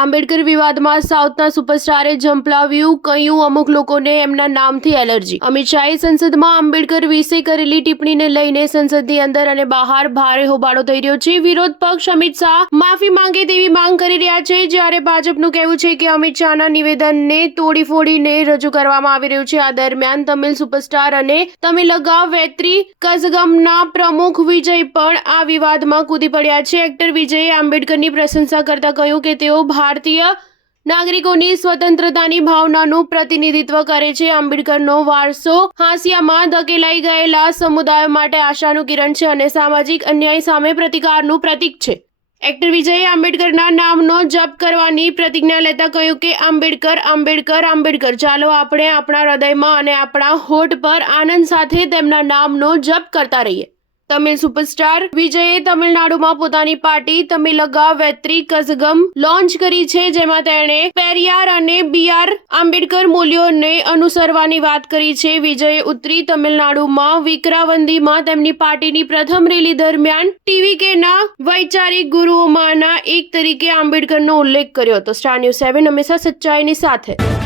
આંબેડકર વિવાદમાં સાઉથના સુપરસ્ટારે ઝંપલાવ્યું, કહ્યું અમુક લોકોને એમના નામથી એલર્જી। અમિત શાહે સંસદમાં આંબેડકર વિશે કરેલી ટિપ્પણીને લઈને સંસદની અંદર અને બહાર ભારે હોબાળો થઈ રહ્યો છે। વિરોધ પક્ષ અમિત શાહ માફી માંગે તેવી માંગ કરી રહ્યા છે, જ્યારે ભાજપનું કહેવું છે કે અમિત શાહના નિવેદનને તોડી ફોડીને રજૂ કરવામાં આવી રહ્યું છે। આ દરમિયાન તમિલ સુપરસ્ટાર અને તમિલગા વેત્રી કઝગમના પ્રમુખ વિજય પણ આ વિવાદમાં કૂદી પડ્યા છે। એક્ટર વિજયે આંબેડકરની પ્રશંસા કરતા કહ્યું કે તેઓ ભારતીય નાગરિકોની સ્વતંત્રતાની ભાવનાનું પ્રતિનિધિત્વ કરે છે। આંબેડકરનો વારસો હાંસિયામાં ધકેલાઈ ગયેલા સમુદાયો માટે આશાનું કિરણ છે અને સામાજિક અન્યાય સામે પ્રતિકારનું પ્રતીક છે। એક્ટર વિજયે આંબેડકરના નામનો જપ કરવાની પ્રતિજ્ઞા લેતા કહ્યું કે આંબેડકર આંબેડકર આંબેડકર, ચાલો આપણે આપણા હૃદયમાં અને આપણા હોઠ પર આનંદ સાથે તેમના નામનો જપ કરતા રહીએ। તમિલ સુપરસ્ટાર વિજયે તમિલનાડુમાં પોતાની પાર્ટી તમિલગા વેત્રી કઝગમ લોન્ચ કરી છે, જેમાં તેણે પેરિયાર અને બીઆર આંબેડકર મૂલ્યોને અનુસરવાની વાત કરી છે। વિજયે ઉત્તરી તમિલનાડુમાં વિક્રાવંદીમાં તેમની પાર્ટીની પ્રથમ રેલી દરમિયાન ટીવીકેના વૈચારિક ગુરુઓમાંના એક તરીકે આંબેડકરનો ઉલ્લેખ કર્યો હતો। સ્ટાર ન્યૂઝ 7 હંમેશા સચ્ચાઈની સાથે।